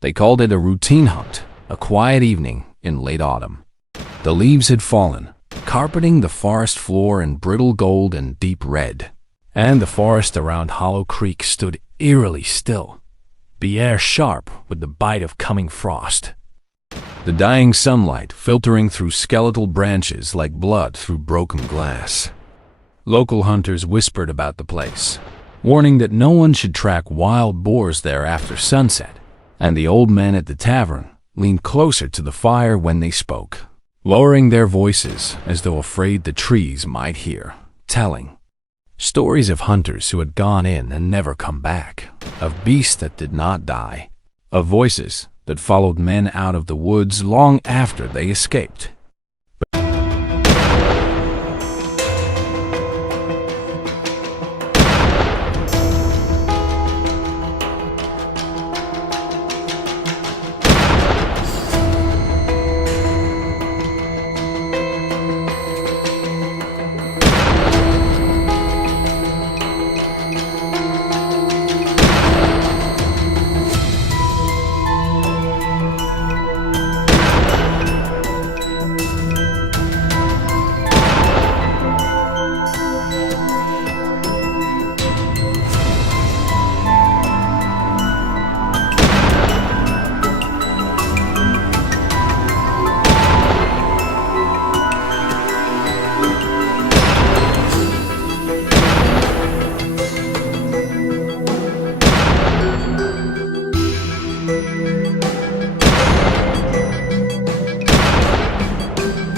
They called it a routine hunt, a quiet evening in late autumn. The leaves had fallen, carpeting the forest floor in brittle gold and deep red, and the forest around Hollow Creek stood eerily still, the air sharp with the bite of coming frost. The dying sunlight filtering through skeletal branches like blood through broken glass. Local hunters whispered about the place, warning that no one should track wild boars there after sunset, and the old men at the tavern leaned closer to the fire when they spoke, lowering their voices as though afraid the trees might hear, telling stories of hunters who had gone in and never come back, of beasts that did not die, of voices that followed men out of the woods long after they escaped.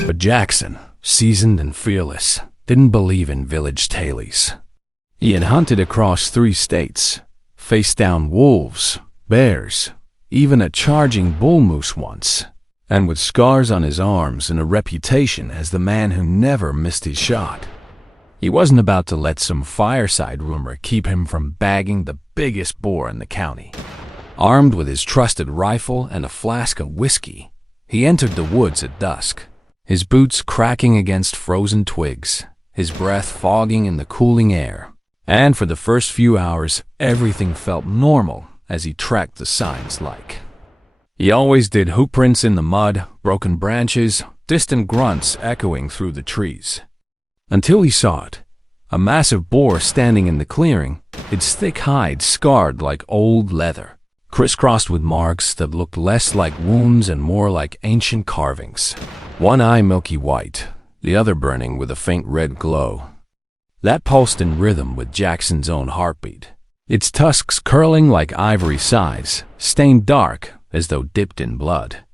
But Jackson, seasoned and fearless, didn't believe in village tales. He had hunted across 3 states, faced down wolves, bears, even a charging bull moose once, and with scars on his arms and a reputation as the man who never missed his shot. He wasn't about to let some fireside rumor keep him from bagging the biggest boar in the county. Armed with his trusted rifle and a flask of whiskey, he entered the woods at dusk, his boots cracking against frozen twigs, his breath fogging in the cooling air. And for the first few hours, everything felt normal as he tracked the signs like. He always did hoofprints in the mud, broken branches, distant grunts echoing through the trees. Until he saw it, a massive boar standing in the clearing, its thick hide scarred like old leather, crisscrossed with marks that looked less like wounds and more like ancient carvings. One eye milky white, the other burning with a faint red glow. That pulsed in rhythm with Jackson's own heartbeat, its tusks curling like ivory sides, stained dark as though dipped in blood.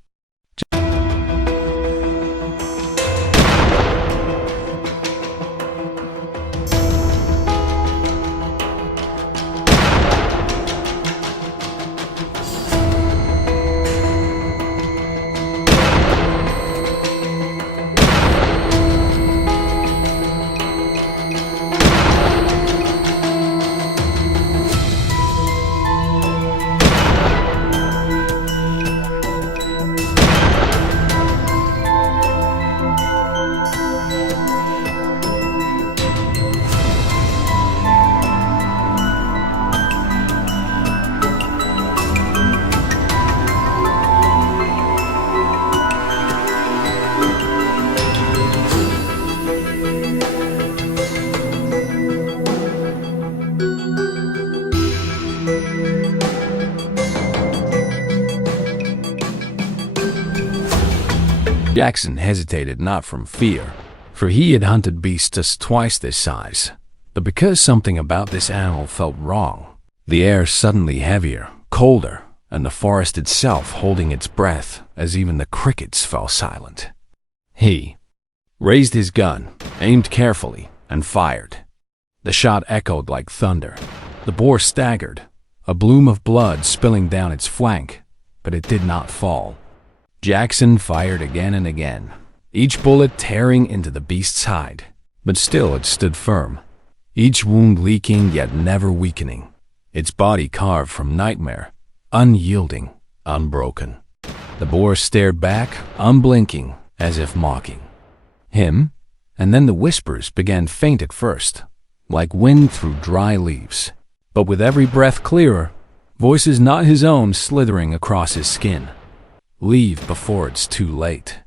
Jackson hesitated not from fear, for he had hunted beasts just twice this size, but because something about this animal felt wrong, the air suddenly heavier, colder, and the forest itself holding its breath as even the crickets fell silent. He raised his gun, aimed carefully, and fired. The shot echoed like thunder. The boar staggered, a bloom of blood spilling down its flank, but it did not fall. Jackson fired again and again, each bullet tearing into the beast's hide, but still it stood firm, each wound leaking yet never weakening, its body carved from nightmare, unyielding, unbroken. The boar stared back, unblinking, as if mocking him, and then the whispers began faint at first, like wind through dry leaves, but with every breath clearer, voices not his own slithering across his skin. Leave before it's too late.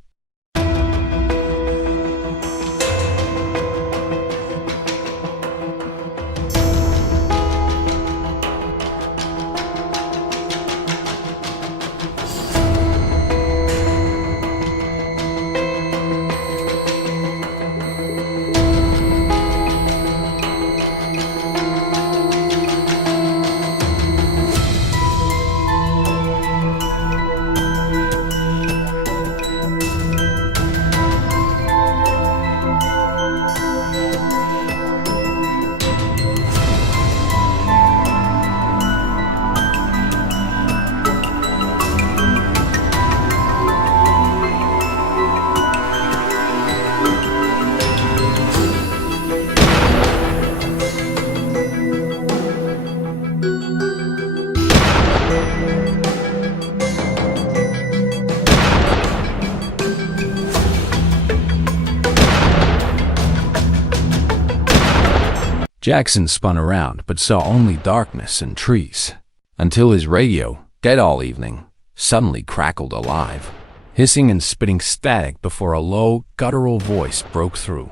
Jackson spun around but saw only darkness and trees, until his radio, dead all evening, suddenly crackled alive, hissing and spitting static before a low, guttural voice broke through.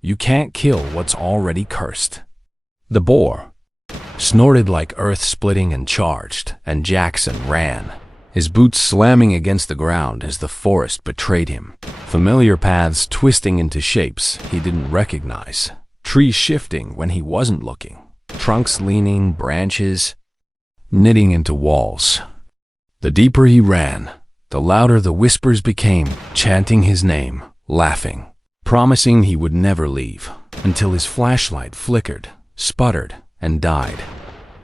"You can't kill what's already cursed." The boar snorted like earth splitting and charged, and Jackson ran, his boots slamming against the ground as the forest betrayed him, familiar paths twisting into shapes he didn't recognize. Trees shifting when he wasn't looking, trunks leaning, branches knitting into walls. The deeper he ran, the louder the whispers became, chanting his name, laughing, promising he would never leave, until his flashlight flickered, sputtered, and died,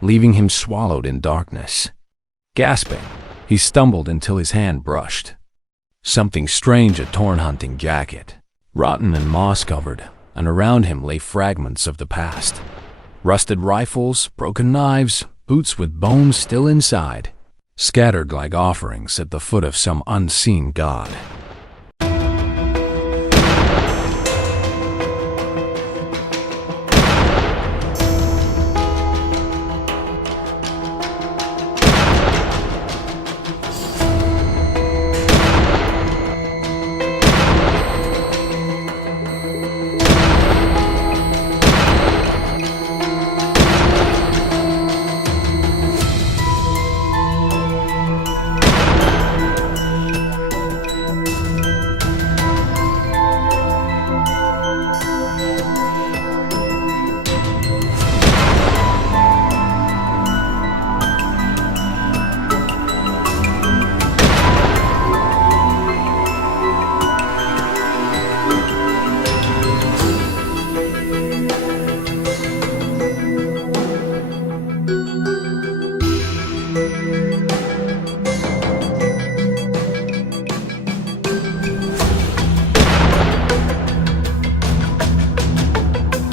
leaving him swallowed in darkness. Gasping, he stumbled until his hand brushed something strange, a torn hunting jacket, rotten and moss-covered, and around him lay fragments of the past. Rusted rifles, broken knives, boots with bones still inside, scattered like offerings at the foot of some unseen god.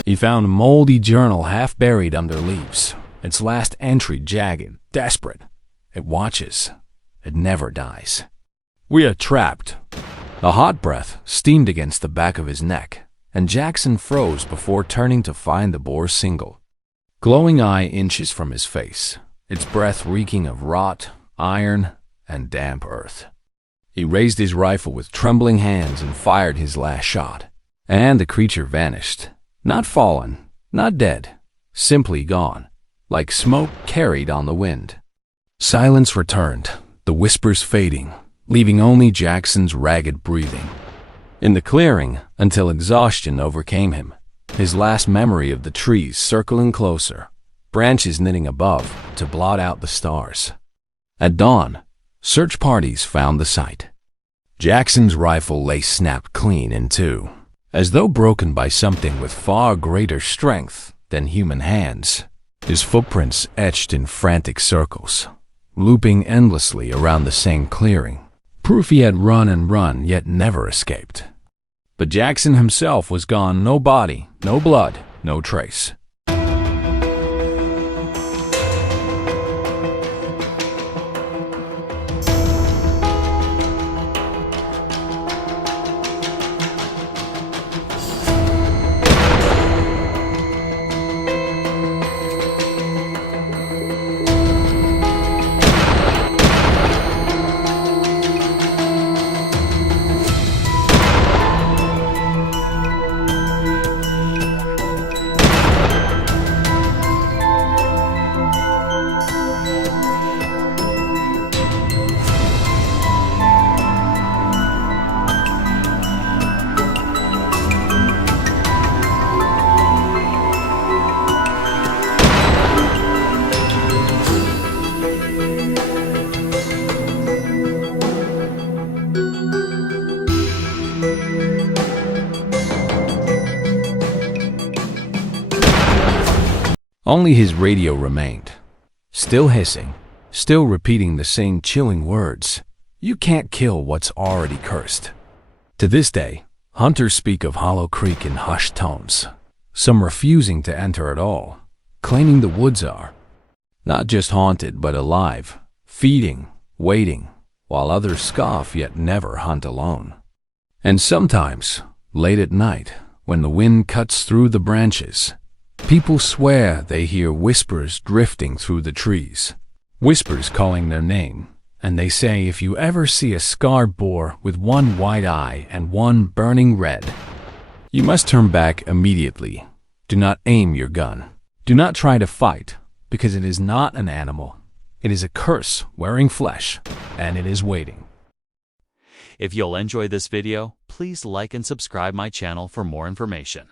He found a moldy journal half buried under leaves, its last entry jagged, desperate. It watches. It never dies. "We are trapped." The hot breath steamed against the back of his neck, and Jackson froze before turning to find the boar's single glowing eye inches from his face, its breath reeking of rot, iron, and damp earth. He raised his rifle with trembling hands and fired his last shot, and the creature vanished. Not fallen, not dead, simply gone, like smoke carried on the wind. Silence returned, the whispers fading, leaving only Jackson's ragged breathing. In the clearing, until exhaustion overcame him, his last memory of the trees circling closer, branches knitting above to blot out the stars. At dawn, search parties found the site. Jackson's rifle lay snapped clean in two, as though broken by something with far greater strength than human hands. His footprints etched in frantic circles, looping endlessly around the same clearing, proof he had run and run yet never escaped. But Jackson himself was gone, no body, no blood, no trace. Only his radio remained, still hissing, still repeating the same chilling words. You can't kill what's already cursed. To this day, hunters speak of Hollow Creek in hushed tones, some refusing to enter at all, claiming the woods are not just haunted but alive, feeding, waiting, while others scoff yet never hunt alone. And sometimes, late at night, when the wind cuts through the branches, people swear they hear whispers drifting through the trees, whispers calling their name, and they say if you ever see a scarred boar with one white eye and one burning red, you must turn back immediately. Do not aim your gun. Do not try to fight, because it is not an animal. It is a curse wearing flesh, and it is waiting. If you'll enjoy this video, please like and subscribe my channel for more information.